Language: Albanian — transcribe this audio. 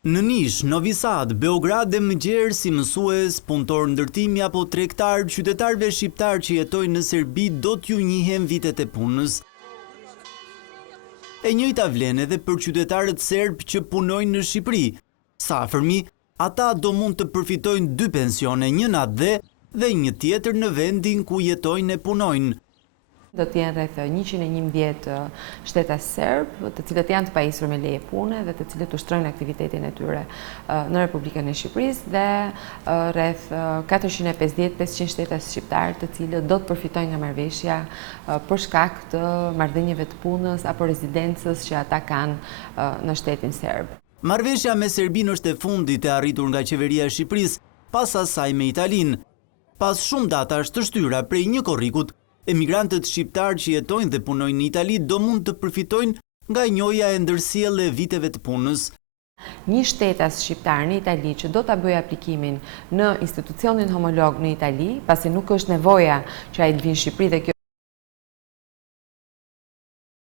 Në Nish, Novi Sad, Beograd dhe Mëngjer si mësues, punëtor ndërtimi apo tregtar, qytetarëve shqiptar që jetojnë në Serbi do t'ju njihen vitet e punës. E njëjta vlen edhe për qytetarët serb që punojnë në Shqipëri. Sa afërmi, ata do mund të përfitojnë 2 pensione, një natë dhe një tjetër në vendin ku jetojnë e punojnë. Do t'jenë rreth 111 shtetas serb, të cilët janë të pajisur me leje pune dhe të cilët ushtrojnë aktivitetin e tyre në Republikën e Shqipërisë dhe rreth 450-500 shtetas shqiptar të cilët do të përfitojnë nga marrëveshja për shkak të marrëdhënieve të punës apo rezidencës që ata kanë në shtetin serb. Marrëveshja me Serbinë është e fundit e arritur nga qeveria e Shqipërisë, pas asaj me Italinë. Pas shumë datash të shtyra prej një korrikut, emigrantët shqiptar që jetojnë dhe punojnë në Itali do mund të përfitojnë nga njoja e ndërsjellë e viteve të punës. Një shtetas shqiptar në Itali që do ta bëjë aplikimin në institucionin homolog në Itali, pasi nuk është nevoja që ai të vinë në Shqipëri dhe kjo